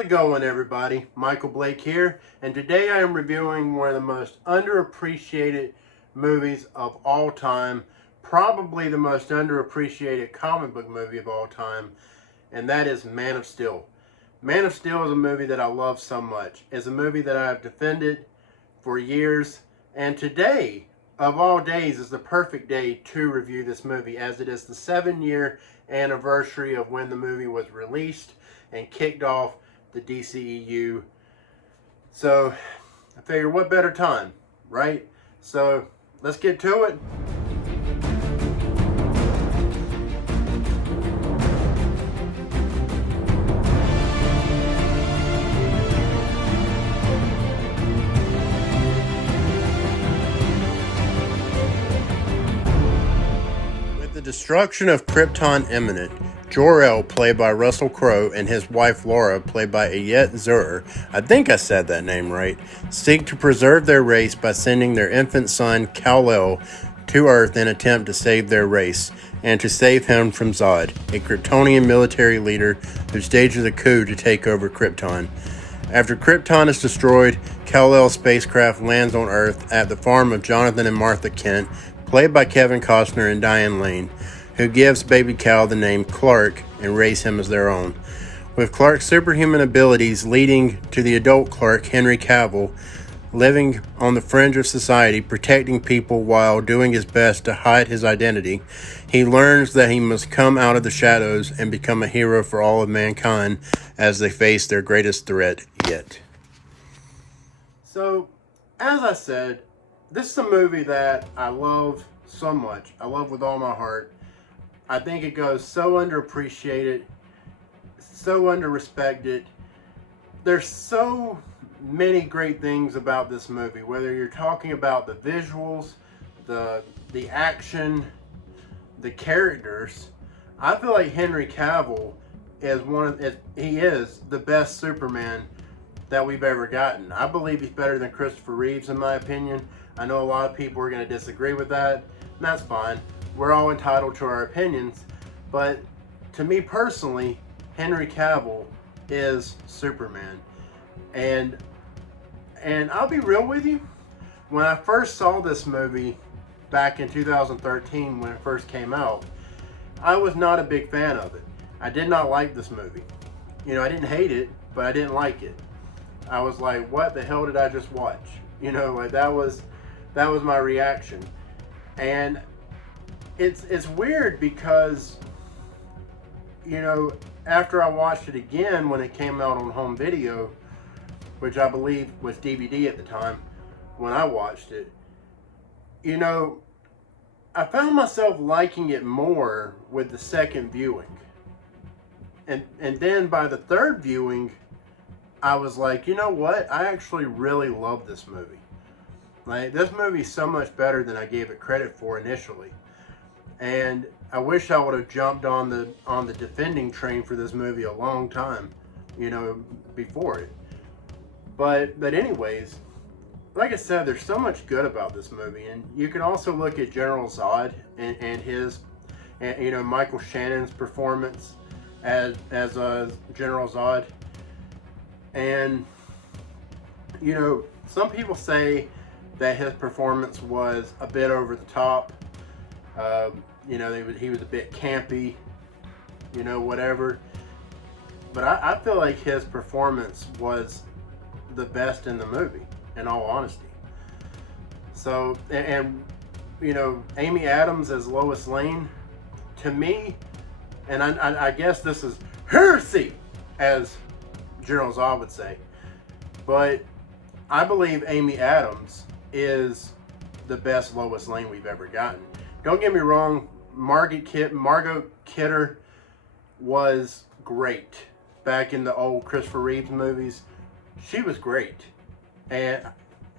How's it going, everybody? Michael Blake here, and today I am reviewing one of the most underappreciated movies of all time, probably the most underappreciated comic book movie of all time, and that is Man of Steel. Man of Steel is a movie that I love so much. It's a movie that I have defended for years, and today, of all days, is the perfect day to review this movie, as it is the 7-year anniversary of when the movie was released and kicked off the DCEU. So I figured, what better time, right? So let's get to it. With the destruction of Krypton imminent, Jor-El, played by Russell Crowe, and his wife Laura, played by Ayet Zur, I think I said that name right, seek to preserve their race by sending their infant son, Kal-El, to Earth in an attempt to save their race, and to save him from Zod, a Kryptonian military leader who stages a coup to take over Krypton. After Krypton is destroyed, Kal-El's spacecraft lands on Earth at the farm of Jonathan and Martha Kent, played by Kevin Costner and Diane Lane, who gives baby Cal the name Clark and raise him as their own. With Clark's superhuman abilities leading to the adult Clark, Henry Cavill, living on the fringe of society, protecting people while doing his best to hide his identity, he learns that he must come out of the shadows and become a hero for all of mankind as they face their greatest threat yet. So, as I said, this is a movie that I love so much. I love with all my heart. I think it goes so underappreciated, so underrespected. There's so many great things about this movie, whether you're talking about the visuals, the action, the characters. I feel like Henry Cavill is he is the best Superman that we've ever gotten. I believe he's better than Christopher Reeves, in my opinion. I know a lot of people are going to disagree with that, and that's fine. We're all entitled to our opinions, but to me personally, Henry Cavill is Superman. And I'll be real with you, when I first saw this movie back in 2013 when it first came out, I was not a big fan of it. I did not like this movie. You know, I didn't hate it, but I didn't like it. I was like, what the hell did I just watch? You know, like that was my reaction. And it's weird because, you know, after I watched it again when it came out on home video, which I believe was DVD at the time when I watched it, you know, I found myself liking it more with the second viewing. And then by the third viewing, I was like, you know what? I actually really love this movie. Like, this movie's so much better than I gave it credit for initially. And I wish I would have jumped on the defending train for this movie a long time, you know, before it. But anyways, like I said, there's so much good about this movie, and you can also look at General Zod and his, you know, Michael Shannon's performance as General Zod. And, you know, some people say that his performance was a bit over the top. You know, he was a bit campy, you know, whatever. But I feel like his performance was the best in the movie, in all honesty. So, and you know, Amy Adams as Lois Lane, to me, and I guess this is heresy, as General Zod would say, but I believe Amy Adams is the best Lois Lane we've ever gotten. Don't get me wrong, Margot Kidder was great back in the old Christopher Reeves movies. She was great, and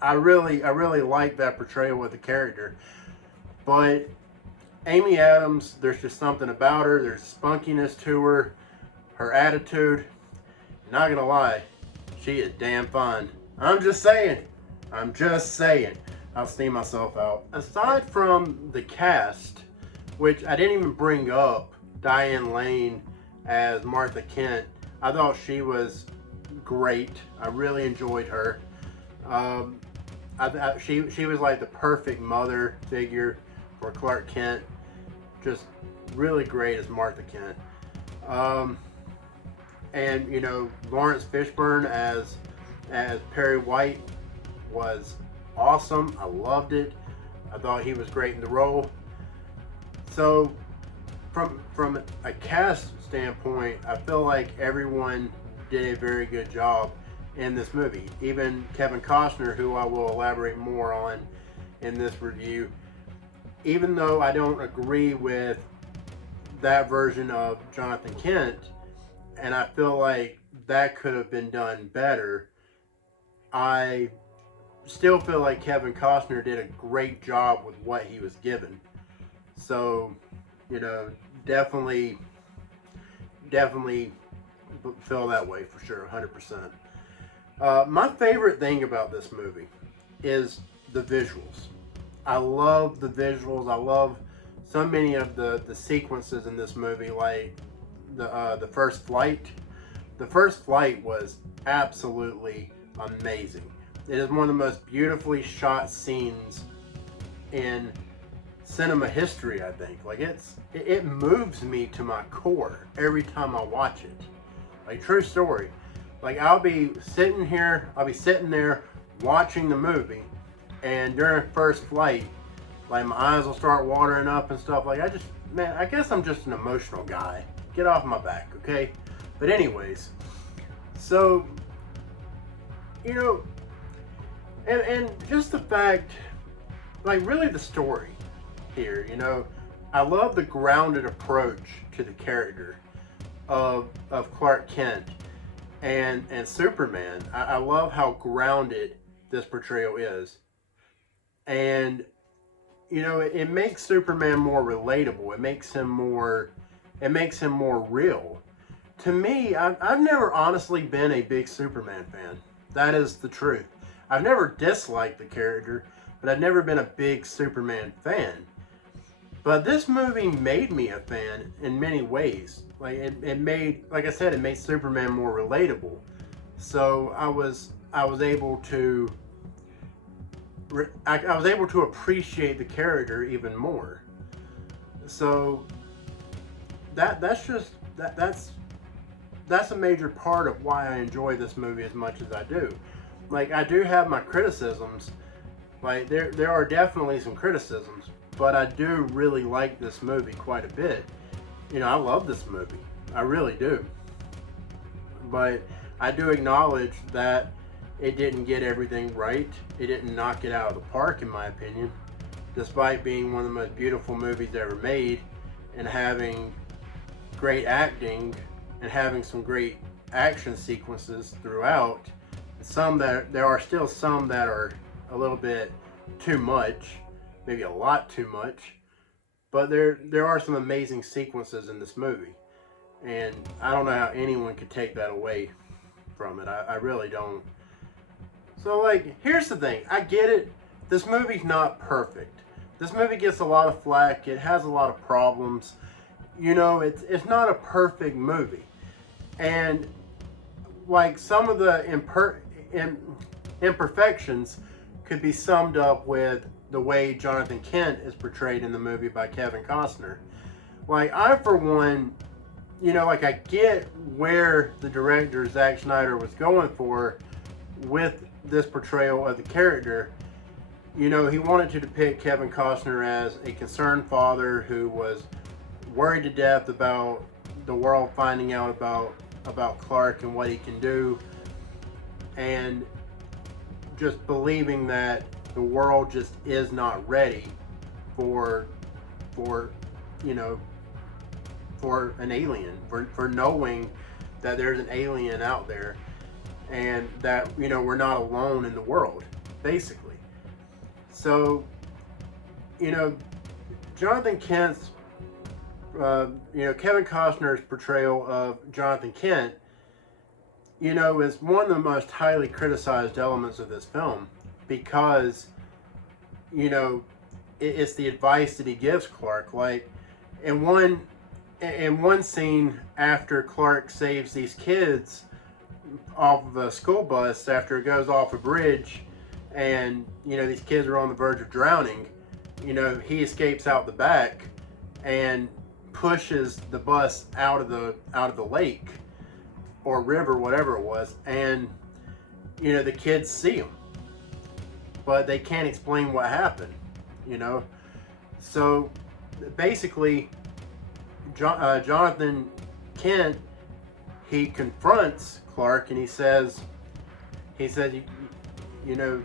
I really like that portrayal of the character. But Amy Adams, there's just something about her. There's spunkiness to her, her attitude. Not gonna lie, she is damn fine. I'm just saying. I'll steam myself out. Aside from the cast, which I didn't even bring up, Diane Lane as Martha Kent, I thought she was great. I really enjoyed her. She was like the perfect mother figure for Clark Kent. Just really great as Martha Kent. And you know, Lawrence Fishburne as Perry White was awesome. I loved it. I thought he was great in the role. So from a cast standpoint, I feel like everyone did a very good job in this movie. Even Kevin Costner, who I will elaborate more on in this review, even though I don't agree with that version of Jonathan Kent, and I feel like that could have been done better, I still feel like Kevin Costner did a great job with what he was given. So, you know, definitely feel that way for sure, 100%. My favorite thing about this movie is the visuals. I love the visuals. I love so many of the sequences in this movie, like the first flight. The first flight was absolutely amazing. It is one of the most beautifully shot scenes in cinema history, I think. Like it moves me to my core every time I watch it. Like, true story. Like, I'll be sitting there watching the movie, and during first flight, like, my eyes will start watering up and stuff. Like, I guess I'm just an emotional guy. Get off my back, okay? But anyways, so, you know, and just the fact, like, really the story here, you know, I love the grounded approach to the character of Clark Kent and Superman. I love how grounded this portrayal is. And, you know, it makes Superman more relatable. It makes him more real. To me, I've never honestly been a big Superman fan. That is the truth. I've never disliked the character, but I've never been a big Superman fan. But this movie made me a fan in many ways. Like, it made, like I said, it made Superman more relatable. So I was able to appreciate the character even more. So that's a major part of why I enjoy this movie as much as I do. Like, I do have my criticisms. Like, there are definitely some criticisms, but I do really like this movie quite a bit. You know, I love this movie. I really do. But I do acknowledge that it didn't get everything right. It didn't knock it out of the park, in my opinion. Despite being one of the most beautiful movies ever made, and having great acting, and having some great action sequences throughout, there are still some that are a little bit too much, maybe a lot too much, but there are some amazing sequences in this movie, and I don't know how anyone could take that away from it. I really don't. So, like, here's the thing. I get it. This movie's not perfect. This movie gets a lot of flack. It has a lot of problems. You know, it's not a perfect movie, and like, some of the imperfections could be summed up with the way Jonathan Kent is portrayed in the movie by Kevin Costner. Like, I, for one, you know, like, I get where the director, Zack Snyder, was going for with this portrayal of the character. You know, he wanted to depict Kevin Costner as a concerned father who was worried to death about the world finding out about Clark and what he can do, and just believing that the world just is not ready for you know, for an alien, for knowing that there's an alien out there, and that, you know, we're not alone in the world, basically. So, you know, Jonathan Kent's you know, Kevin Costner's portrayal of Jonathan Kent, you know, is one of the most highly criticized elements of this film, because, you know, it's the advice that he gives Clark. Like, in one scene after Clark saves these kids, off of a school bus after it goes off a bridge, and these kids are on the verge of drowning. He escapes out the back and pushes the bus out of the lake or river, whatever it was, and the kids see him, but they can't explain what happened. So basically, Jonathan Kent, he confronts Clark and he says, you know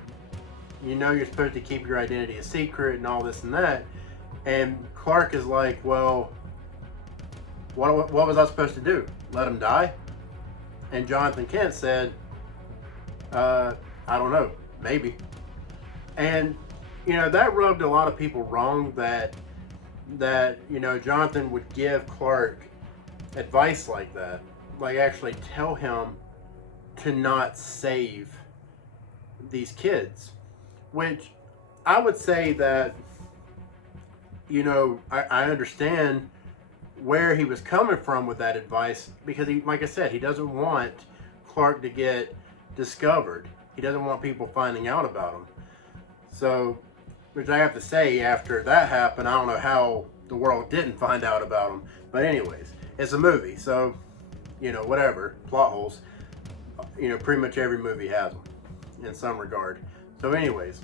you're supposed to keep your identity a secret and all this and that. And Clark is like, well, what was I supposed to do? Let him die? And Jonathan Kent said, I don't know, maybe. And that rubbed a lot of people wrong, that Jonathan would give Clark advice like that, like actually tell him to not save these kids, which I would say that I understand where he was coming from with that advice, because he, like I said, he doesn't want Clark to get discovered. He doesn't want people finding out about him. So, which I have to say, after that happened, I don't know how the world didn't find out about him. But anyways, it's a movie, so whatever, plot holes. Pretty much every movie has them in some regard. So anyways,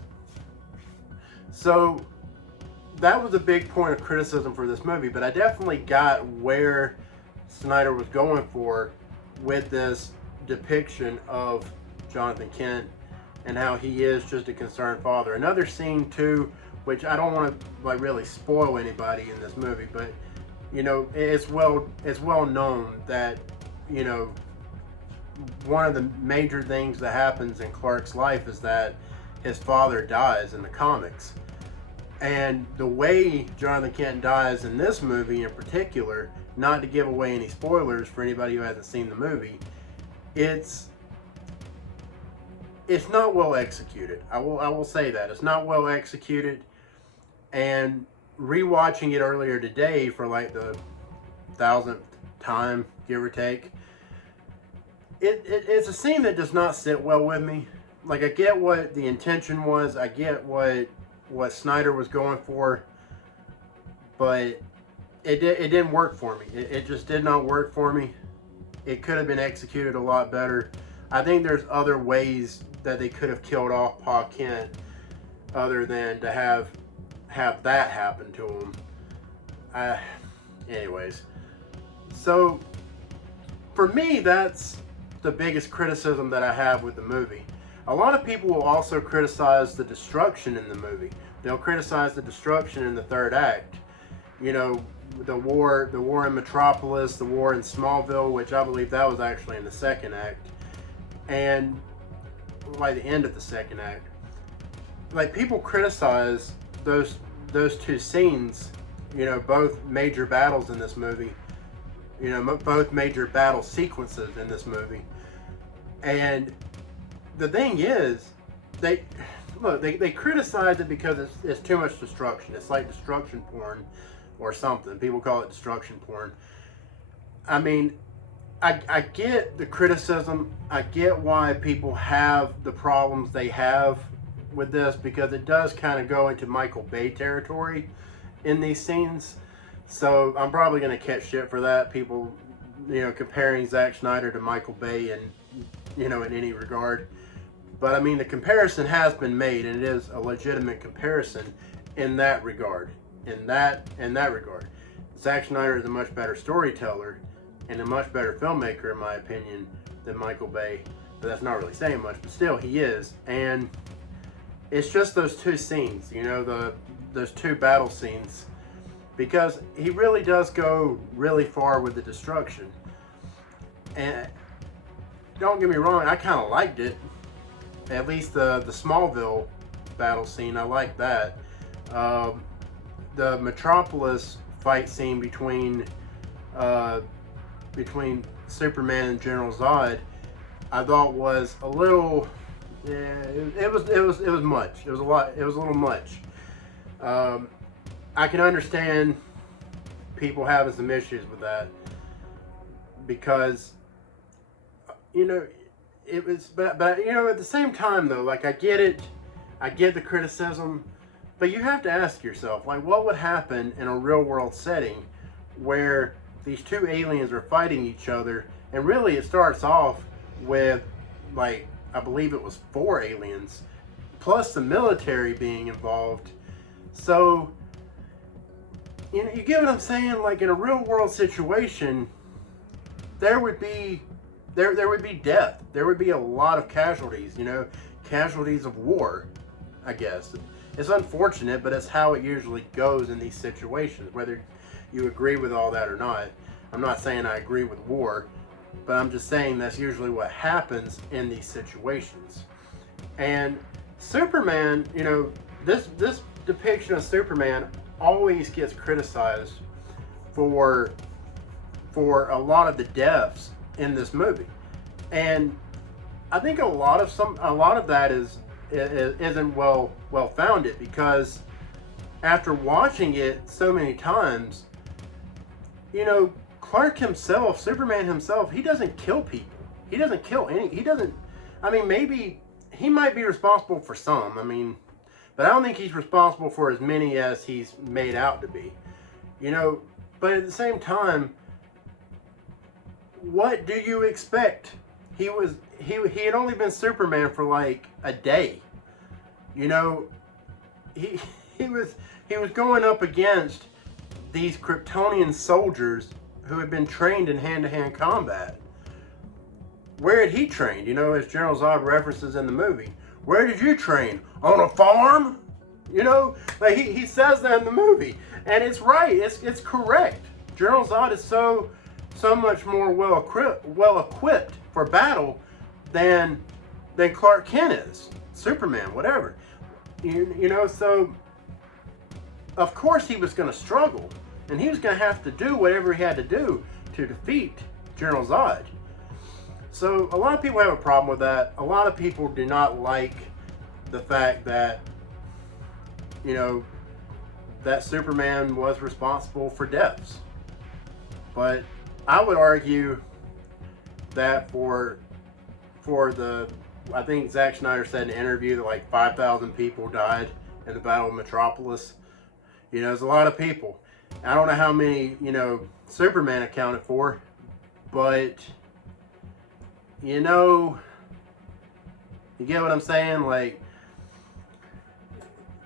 so that was a big point of criticism for this movie, but I definitely got where Snyder was going for with this depiction of Jonathan Kent and how he is just a concerned father. Another scene too, which I don't want to really spoil anybody in this movie, but it's well known that one of the major things that happens in Clark's life is that his father dies in the comics. And the way Jonathan Kent dies in this movie in particular, not to give away any spoilers for anybody who hasn't seen the movie, it's not well executed. I will say that. It's not well executed. And rewatching it earlier today for like the 1000th time, give or take, it's a scene that does not sit well with me. Like, I get what the intention was. I get what Snyder was going for, but it didn't work for me. It just did not work for me. It could have been executed a lot better. I think there's other ways that they could have killed off Pa Kent other than to have that happen to him. Anyways, so for me, that's the biggest criticism that I have with the movie. A lot of people will also criticize the destruction in the movie. They'll criticize the destruction in the third act. The war in Metropolis, the war in Smallville, which I believe that was actually in the second act, and by the end of the second act. Like, people criticize those two scenes, both major battles in this movie, both major battle sequences in this movie. And the thing is, they criticize it because it's too much destruction. It's like destruction porn or something. People call it destruction porn. I mean, I get the criticism. I get why people have the problems they have with this, because it does kind of go into Michael Bay territory in these scenes. So I'm probably going to catch shit for that. People, comparing Zack Snyder to Michael Bay and, in any regard. But I mean, the comparison has been made, and it is a legitimate comparison in that regard. In that regard, Zack Snyder is a much better storyteller and a much better filmmaker, in my opinion, than Michael Bay. But that's not really saying much. But still, he is. And it's just those two scenes, those two battle scenes, because he really does go really far with the destruction. And don't get me wrong, I kind of liked it. At least the Smallville battle scene, I like that. The Metropolis fight scene between Superman and General Zod, I thought was a little. Yeah, it was much. It was a lot. It was a little much. I can understand people having some issues with that, because it was, but you know, at the same time though, like I get it, I get the criticism, but you have to ask yourself, like, what would happen in a real world setting where these two aliens are fighting each other, and really it starts off with, like, I believe it was 4 aliens, plus the military being involved. So, you know, you get what I'm saying? Like, in a real world situation, there would be death. There would be a lot of casualties, you know, casualties of war, I guess. It's unfortunate, but it's how it usually goes in these situations, whether you agree with all that or not. I'm not saying I agree with war, but I'm just saying that's usually what happens in these situations. And Superman, you know, this depiction of Superman always gets criticized for a lot of the deaths in this movie, and I think a lot of that isn't well founded, because after watching it so many times, you know, Clark himself, Superman himself, he doesn't kill people. He doesn't kill any. He doesn't. I mean, maybe he might be responsible for some. I mean, but I don't think he's responsible for as many as he's made out to be. You know, but at the same time, what do you expect? He had only been Superman for like a day. You know, he was going up against these Kryptonian soldiers who had been trained in hand-to-hand combat. Where had he trained? You know, as General Zod references in the movie, where did you train? On a farm? You know, like he says that in the movie, and it's right. It's correct. General Zod is so much more well equipped for battle than Clark Kent is, Superman, whatever. You know, so of course he was going to struggle, and he was going to have to do whatever he had to do to defeat General Zod. So a lot of people have a problem with that. A lot of people do not like the fact that, you know, that Superman was responsible for deaths. But I would argue that for the, I think Zack Snyder said in an interview that like 5,000 people died in the Battle of Metropolis. You know, there's a lot of people. I don't know how many, you know, Superman accounted for, but, you know, you get what I'm saying? Like,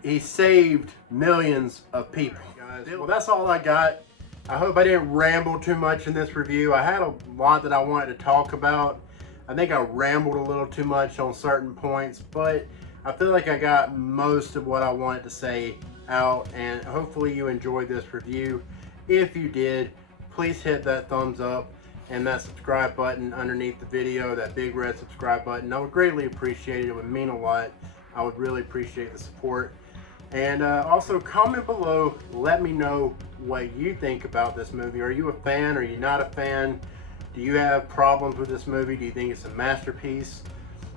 he saved millions of people. Guys, well, that's all I got. I hope I didn't ramble too much in this review. I had a lot that I wanted to talk about. I think I rambled a little too much on certain points, but I feel like I got most of what I wanted to say out, and hopefully you enjoyed this review. If you did, please hit that thumbs up and that subscribe button underneath the video, that big red subscribe button. I would greatly appreciate it. It would mean a lot. I would really appreciate the support. And also comment below, let me know what you think about this movie. Are you a fan? Are you not a fan? Do you have problems with this movie? Do you think it's a masterpiece?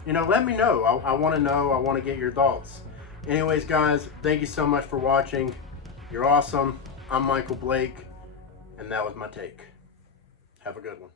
You know, let me know. I want to know. I want to get your thoughts. Anyways, guys, thank you so much for watching. You're awesome. I'm Michael Blake, and that was my take. Have a good one.